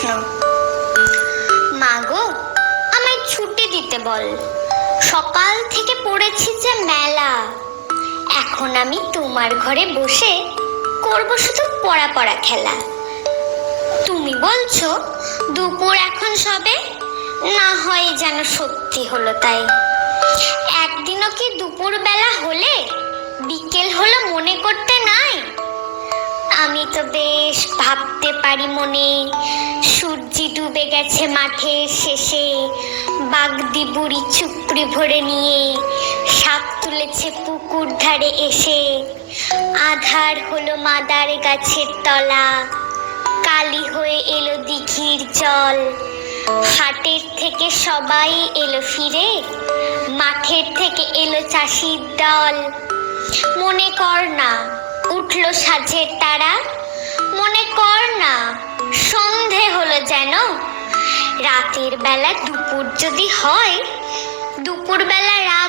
প্রশ্ন। মা গো, আমায় ছুটি দিতে বল, সকাল থেকে পড়েছি যে মেলা। এখন আমি তোমার ঘরে বসে করবো শুধু পড়া পড়া খেলা। তুমি বলছো দুপুর এখন সবে, না হয় যেন সত্যি হলো তাই। একদিনও কি দুপুর বেলা হলে বিকেল হলো মনে করতে নাই? আমি তো বেশ ভাবতে পারি মনে, সূর্যি ডুবে গেছে মাঠের শেষে, বাগদি বুড়ি চুপড়ি ভরে নিয়ে সাপ তুলেছে পুকুর ধারে এসে। আধার হলো মাদার গাছের তলা, কালি হয়ে এলো দিঘির জল। হাটের থেকে সবাই এলো ফিরে, মাঠের থেকে এলো চাষির দল। মনে কর না উঠলো সাঁঝের তারা, মনে কর না সন্ধে হলো যেন। রাতের বেলা দুপুর যদি হয়, দুপুর বেলা রাত